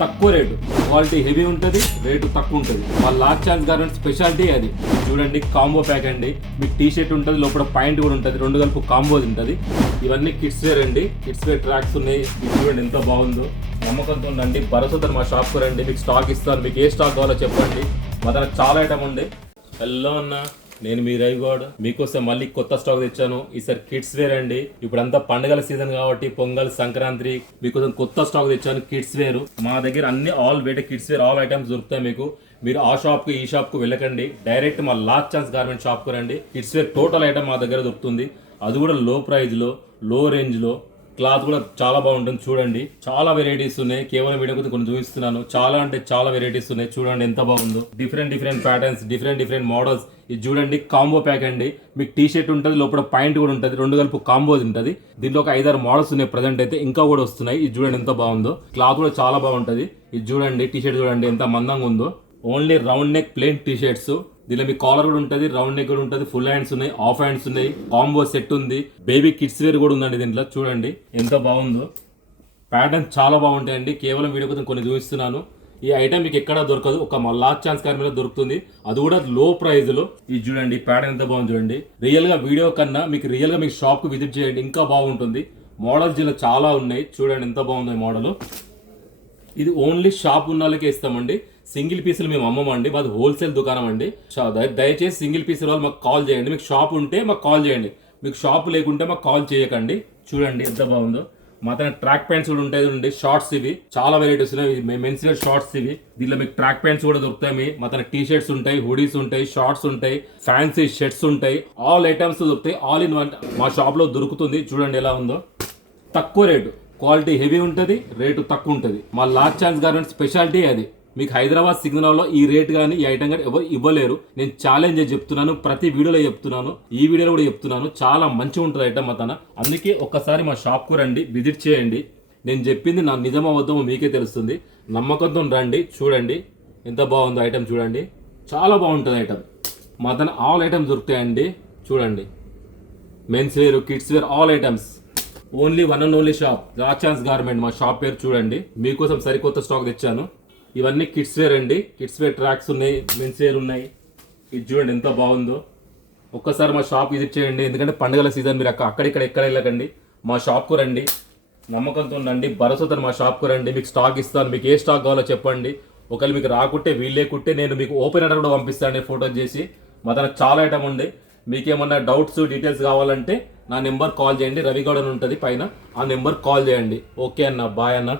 తక్కువ rate, quality heavy ఉంటుంది, rate తక్కువ ఉంటుంది. మా లాస్ట్ ఛాన్స్ గార్మెంట్ స్పెషాలిటీ అది. చూడండి కాంబో ప్యాక్ అండి. మీకు టీ షర్ట్ ఉంటుంది, లోపల పాయింట్ కూడా ఉంటుంది, రెండు కలిపి కాంబో ఉంటుంది. ఇవన్నీ కిడ్స్ వేర్ అండి, కిడ్స్ వేర్ ట్రాక్స్ ఉన్నాయి. ఇది చూడండి ఎంత బాగుందో, నమ్మకంతో ఉండండి. భరోసాతో మా షాప్కి రండి, మీకు స్టాక్ ఇస్తాను. మీకు ఏ స్టాక్ కావాలో చెప్పండి, మా దగ్గర చాలా ఐటమ్ ఉంది. హలో అన్న, నేను మీ రవిగౌడ్. మీకోసం మళ్ళీ కొత్త స్టాక్ తెచ్చాను. ఈసారి కిడ్స్ వేర్ అండి. ఇప్పుడు అంతా పండుగల సీజన్ కాబట్టి పొంగల్, సంక్రాంతి, మీకోసం కొత్త స్టాక్ తెచ్చాను. కిడ్స్ వేర్ మా దగ్గర అన్ని ఆల్ బయట కిడ్స్ వేర్ ఆల్ ఐటమ్స్ దొరుకుతాయి మీకు. మీరు ఆ షాప్ కి ఈ షాప్ కు వెళ్ళకండి, డైరెక్ట్ మా లాస్ట్ ఛాన్స్ గార్మెంట్ షాప్ కు రండి. కిడ్స్ వేర్ టోటల్ ఐటమ్ మా దగ్గర దొరుకుతుంది. అది కూడా లో ప్రైజ్ లో, లో రేంజ్ లో. క్లాత్ కూడా చాలా బాగుంటుంది. చూడండి చాలా వెరైటీస్ ఉన్నాయి. కేవలం వీడియో కొన్ని చూపిస్తున్నాను. చాలా అంటే చాలా వెరైటీస్ ఉన్నాయి. చూడండి ఎంత బాగుందో, different different patterns, different models. ఇది చూడండి కాంబో ప్యాక్ అండి. మీకు టీ షర్ట్ ఉంటుంది, లోపల పాయింట్ కూడా ఉంటుంది, రెండు కలిపి కాంబో ఉంటుంది. దీంట్లో ఒక 5-6 మోడల్స్ ఉన్నాయి ప్రజెంట్ అయితే, ఇంకా కూడా వస్తున్నాయి. ఇది చూడండి ఎంత బాగుందో, క్లాత్ కూడా చాలా బాగుంటుంది. ఇది చూడండి టీ షర్ట్ చూడండి ఎంత మందంగా ఉందో. Only round neck plain T shirts. దీనిలో మీ కాలర్ కూడా ఉంటుంది, రౌండ్ నెక్ కూడా ఉంటుంది, ఫుల్ హ్యాండ్స్ ఉన్నాయి, హాఫ్ హ్యాండ్స్ ఉన్నాయి, కాంబో సెట్ ఉంది, బేబీ కిడ్స్ వేర్ కూడా ఉందండి దీంట్లో. చూడండి ఎంత బాగుందో, ప్యాటర్న్ చాలా బాగుంటాయండి. కేవలం వీడియో కోసం కొన్ని చూపిస్తున్నాను. ఈ ఐటమ్ మీకు ఎక్కడా దొరకదు, ఒక లాస్ట్ ఛాన్స్ కార్ మీద దొరుకుతుంది, అది కూడా లో ప్రైస్ లో. ఇది చూడండి ప్యాటర్న్ ఎంత బాగుంది చూడండి. రియల్ గా వీడియో కన్నా మీకు రియల్ గా మీకు షాప్ కు విజిట్ చేయండి, ఇంకా బాగుంటుంది. మోడల్స్ దీనిలో చాలా ఉన్నాయి. చూడండి ఎంత బాగుంది ఈ మోడల్. ఇది ఓన్లీ షాప్ ఉన్న వాళ్ళకే ఇస్తామండి. సింగిల్ పీసులు మేము అమ్మమండి, మాది హోల్సేల్ దుకాణం అండి. దయచేసి సింగిల్ పీసుల వాళ్ళు మాకు కాల్ చేయండి. మీకు షాప్ ఉంటే మాకు కాల్ చేయండి, మీకు షాప్ లేకుంటే మాకు కాల్ చేయకండి. చూడండి ఎంత బాగుందో. మా తన ట్రాక్ ప్యాంట్స్ కూడా ఉంటాయి, షార్ట్స్ ఇవి చాలా వెరైటీస్ ఉన్నాయి. మెన్స్ వేర్ షార్ట్స్ ఇవి. దీనిలో మీకు ట్రాక్ ప్యాంట్స్ కూడా దొరుకుతాయి. మా తన టీ షర్ట్స్ ఉంటాయి, హుడీస్ ఉంటాయి, షార్ట్స్ ఉంటాయి, ఫ్యాన్సీ షర్ట్స్ ఉంటాయి, ఆల్ ఐటమ్స్ దొరుకుతాయి. ఆల్ ఇన్ వన్ మా షాప్ లో దొరుకుతుంది. చూడండి ఎలా ఉందో, తక్కువ రేటు, క్వాలిటీ హెవీ ఉంటుంది, రేటు తక్కువ ఉంటుంది. మా లాస్ట్ ఛాన్స్ గార్మెంట్ స్పెషాలిటీ అది. మీకు హైదరాబాద్ సిగ్నల్లో ఈ రేట్ కానీ ఈ ఐటమ్ కానీ ఎవరు ఇవ్వలేరు. నేను ఛాలెంజ్ చెప్తున్నాను, ప్రతి వీడియోలో చెప్తున్నాను, ఈ వీడియోలో కూడా చెప్తున్నాను. చాలా మంచిగా ఉంటుంది ఐటమ్ అతను. అందుకే ఒక్కసారి మా షాప్కు రండి, విజిట్ చేయండి. నేను చెప్పింది నా నిజమో అబద్ధమో మీకే తెలుస్తుంది. నమ్మకంతో రండి. చూడండి ఎంత బాగుందో ఐటమ్, చూడండి చాలా బాగుంటుంది ఐటమ్. మా తన ఆల్ ఐటమ్స్ దొరుకుతాయండి. చూడండి men's wear, kids wear, all items. Only one and only shop last chance garment. మా షాప్ పేరు చూడండి. మీకోసం సరికొత్త స్టాక్ తెచ్చాను. ఇవన్నీ కిడ్స్ వేర్ అండి. కిడ్స్ వేర్ ట్రాక్స్ ఉన్నాయి, మెన్స్ వేర్ ఉన్నాయి. ఇది చూడండి ఎంత బాగుందో. ఒక్కసారి మా షాప్ విజిట్ చేయండి, ఎందుకంటే పండుగల సీజన్. మీరు అక్కడిక్కడ ఎక్కడ వెళ్ళకండి, మా షాప్కు రండి. నమ్మకంతో ఉండండి, భరోసాతో మా షాప్కు రండి. మీకు స్టాక్ ఇస్తాను, మీకు ఏ స్టాక్ కావాలో చెప్పండి. ఒకవేళ మీకు రాకుంటే వీళ్ళేకుంటే నేను మీకు ఓపెన్ ఆర్డర్ కూడా పంపిస్తాను ఫోటో చేసి. మా దగ్గర చాలా ఐటమ్ ఉంది. మీకేమన్నా డౌట్స్, డీటెయిల్స్ కావాలంటే నా నెంబర్ కాల్ చేయండి. రవిగౌడ్ అని ఉంటుంది పైన, ఆ నెంబర్ కాల్ చేయండి. ఓకే అన్న, బాయ్ అన్న.